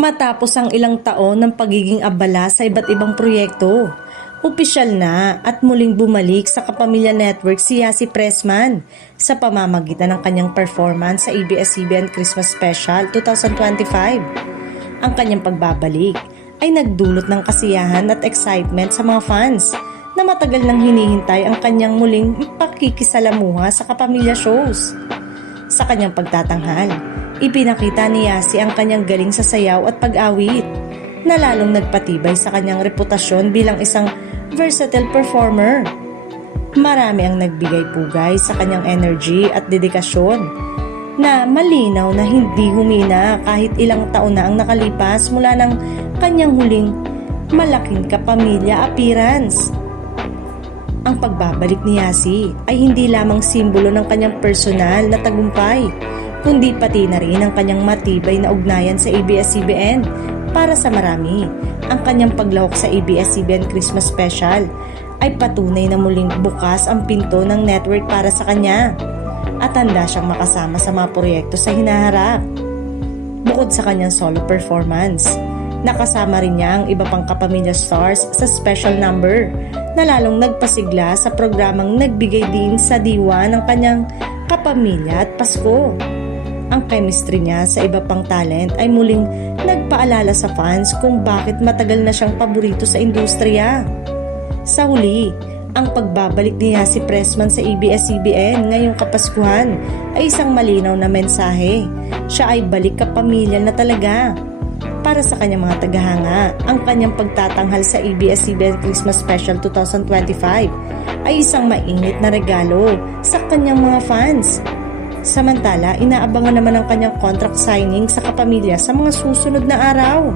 Matapos ang ilang taon ng pagiging abala sa iba't ibang proyekto, opisyal na at muling bumalik sa Kapamilya Network si Yasi Pressman sa pamamagitan ng kanyang performance sa ABS-CBN Christmas Special 2025. Ang kanyang pagbabalik ay nagdulot ng kasiyahan at excitement sa mga fans na matagal nang hinihintay ang kanyang muling pakikisalamuha sa Kapamilya shows. Sa kanyang pagtatanghal, ipinakita ni Yasi ang kanyang galing sa sayaw at pag-awit na lalong nagpatibay sa kanyang reputasyon bilang isang versatile performer. Marami ang nagbigay pugay sa kanyang energy at dedikasyon na malinaw na hindi humina kahit ilang taon na ang nakalipas mula ng kanyang huling malaking kapamilya appearance. Ang pagbabalik ni Yasi ay hindi lamang simbolo ng kanyang personal na tagumpay, kundi pati na rin ang kanyang matibay na ugnayan sa ABS-CBN para sa marami. Ang kanyang paglahok sa ABS-CBN Christmas Special ay patunay na muling bukas ang pinto ng network para sa kanya at handa siyang makasama sa mga proyekto sa hinaharap. Bukod sa kanyang solo performance, nakasama rin niya ang iba pang kapamilya stars sa special number na lalong nagpasigla sa programang nagbigay din sa diwa ng kanyang kapamilya at Pasko. Ang chemistry niya sa iba pang talent ay muling nagpaalala sa fans kung bakit matagal na siyang paborito sa industriya. Sa huli, ang pagbabalik ni Yasi Pressman sa ABS-CBN ngayong Kapaskuhan ay isang malinaw na mensahe. Siya ay balik kapamilya na talaga. Para sa kanyang mga tagahanga, ang kanyang pagtatanghal sa ABS-CBN Christmas Special 2025 ay isang mainit na regalo sa kanyang mga fans. Samantala, inaabangan naman ang kanyang contract signing sa Kapamilya sa mga susunod na araw.